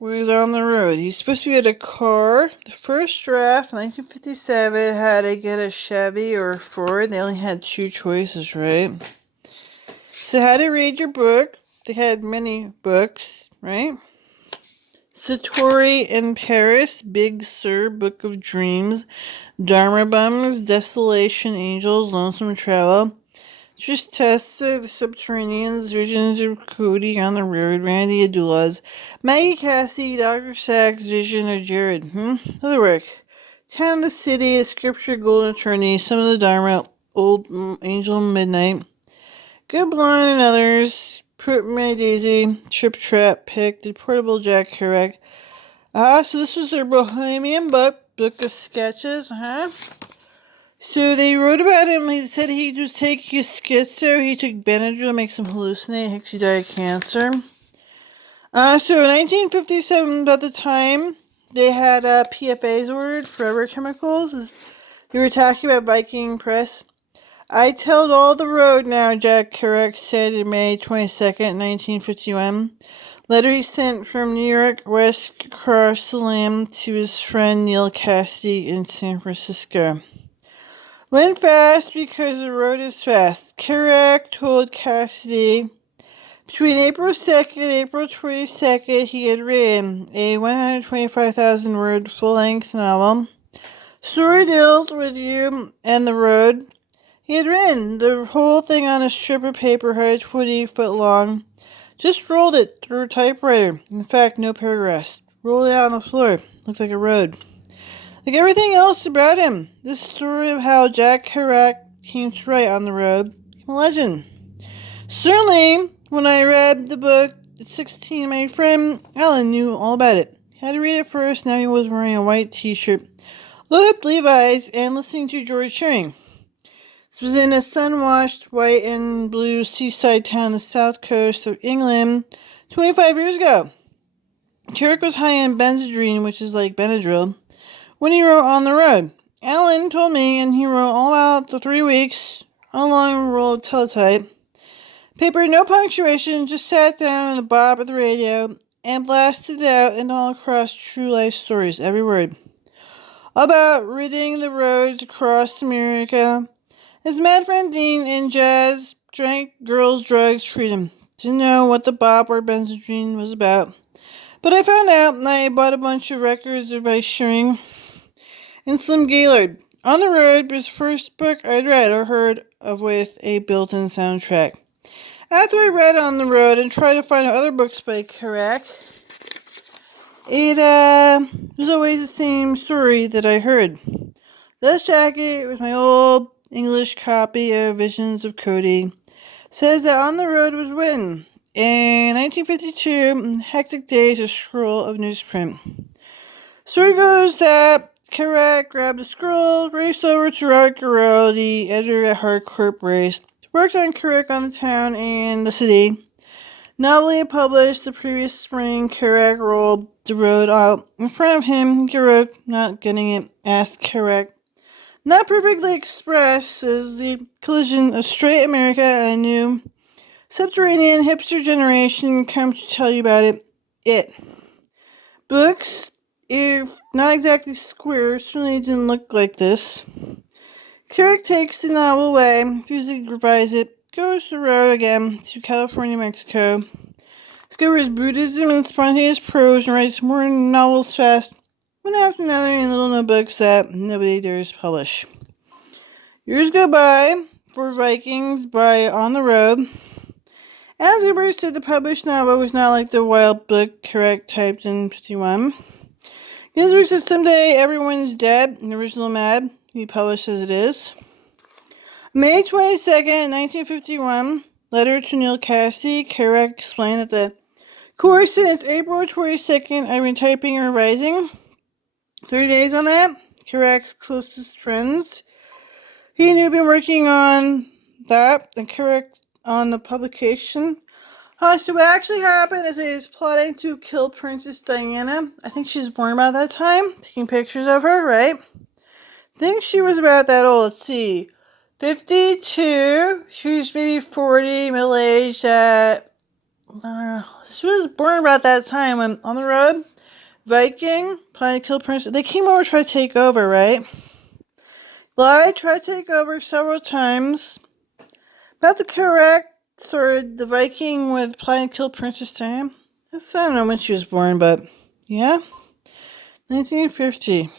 was on the road. He's supposed to be at a car. The first draft, 1957, had to get a Chevy or a Ford. They only had two choices, right? So how to read your book. They had many books, right? Satori in Paris, Big Sur, Book of Dreams, Dharma Bums, Desolation Angels, Lonesome Travel, Tristessa, The Subterraneans, Visions of Cody on the Road, Randy Adulas, Maggie Cassie, Dr. Sachs, Vision of Jared. Other work. Town the City, The Scripture, Golden Attorney, Some of the Dharma, Old Angel Midnight, Good Blonde and Others, Put My Daisy, Trip Trap, Pick, The Portable Jack Kerouac. So this was their Bohemian book of sketches, So they wrote about him. He said he was taking schizo. He took Benadryl to make him hallucinate. He actually died of cancer. So in 1957, about the time, they had PFAs ordered, forever chemicals. They were talking about Viking Press. I telled all the road now, Jack Kerouac said in May 22nd, 1951. Letter he sent from New York West across the land to his friend Neil Cassidy in San Francisco. Went fast because the road is fast. Kerouac told Cassidy between April 2nd and April 22nd he had written a 125,000-word full-length novel. Story deals with you and the road. He had written the whole thing on a strip of paper, 120 foot long. Just rolled it through a typewriter. In fact, no paragraphs. Rolled it out on the floor. Looked like a road. Like everything else about him, this story of how Jack Kerouac came to write on the road became a legend. Certainly, when I read the book at 16, my friend Alan knew all about it. He had to read it first. Now he was wearing a white t-shirt, low-hip Levi's, and listening to George Shearing. This was in a sun-washed white and blue seaside town on the south coast of England 25 years ago. Kerouac was high on Benzedrine, which is like Benadryl, when he wrote On the Road. Alan told me, and he wrote all about the 3 weeks on a long roll of teletype. Paper, no punctuation, just sat down on the bob of the radio and blasted it out and all across true life stories, every word. About ridding the roads across America. His mad friend Dean and Jazz drank girls, drugs, freedom. Didn't know what the bop or Benzedrine was about. But I found out, and I bought a bunch of records by Shearing and Slim Gaillard. On the Road was the first book I'd read or heard of with a built-in soundtrack. After I read On the Road and tried to find other books by Kerouac, it was always the same story that I heard. This jacket was my old English copy of Visions of Cody. Says that On the Road was written in 1952, hectic days, a scroll of newsprint. Story goes that Kerouac grabbed the scroll, raced over to Robert Garreau, the editor at Harcourt Brace, worked on Kerouac on the Town and the City. Novel published the previous spring, Kerouac rolled the road out in front of him. Garreau, not getting it, asked Kerouac, not perfectly expresses the collision of straight America and a new subterranean hipster generation come to tell you about it. Books, if not exactly square, certainly didn't look like this. Kerouac takes the novel away, usually revises it, goes the road again to California, Mexico, discovers Buddhism and spontaneous prose, and writes more novels fast, one after another in little notebooks that nobody dares publish. Years go by for Vikings by On the Road. As Ebert said, the published novel was not like the wild book Kerouac typed in 51. Ginsberg said someday everyone's dead, the original Mad, he published as it is. May 22nd, 1951, letter to Neil Cassidy. Kerouac explained that the course since April 22nd I've been typing and revising. 30 days on that. Kerouac's closest friends. He knew he'd been working on that, and Kerouac on the publication. So what actually happened is he was plotting to kill Princess Diana. I think she's born about that time. Taking pictures of her, right? I think she was about that old. Let's see. 52. She was maybe 40, middle-aged at... She was born about that time when on the road, Viking, probably killed Prince. They came over to try to take over, right? Bly tried to take over several times. About the correct sword, the Viking with plotting to kill Princess Diana. I don't know when she was born, but yeah, 1950.